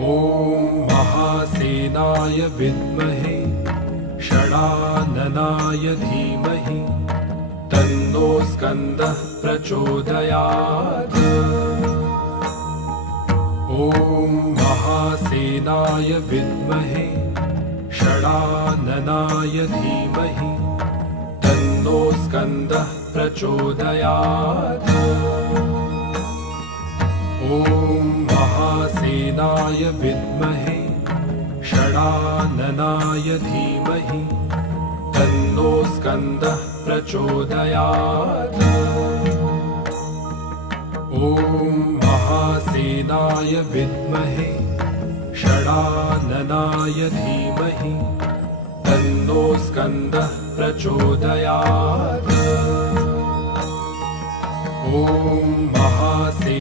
ॐ महासेनाय विद्महे षडाननाय धीमहि तन्नो स्कन्दः प्रचोदयात्। ॐ महासेनाय विद्महे षडाननाय धीमहि तन्नो स्कन्दः प्रचोदयात्। ॐ महासेनाय विद्महे षडाननाय धीमहि तन्नो स्कन्दः प्रचोदयात्। ॐ महासेनाय विद्महे षडाननाय धीमहि तन्नो स्कन्दः प्रचोदयात्। ॐ महासेनाय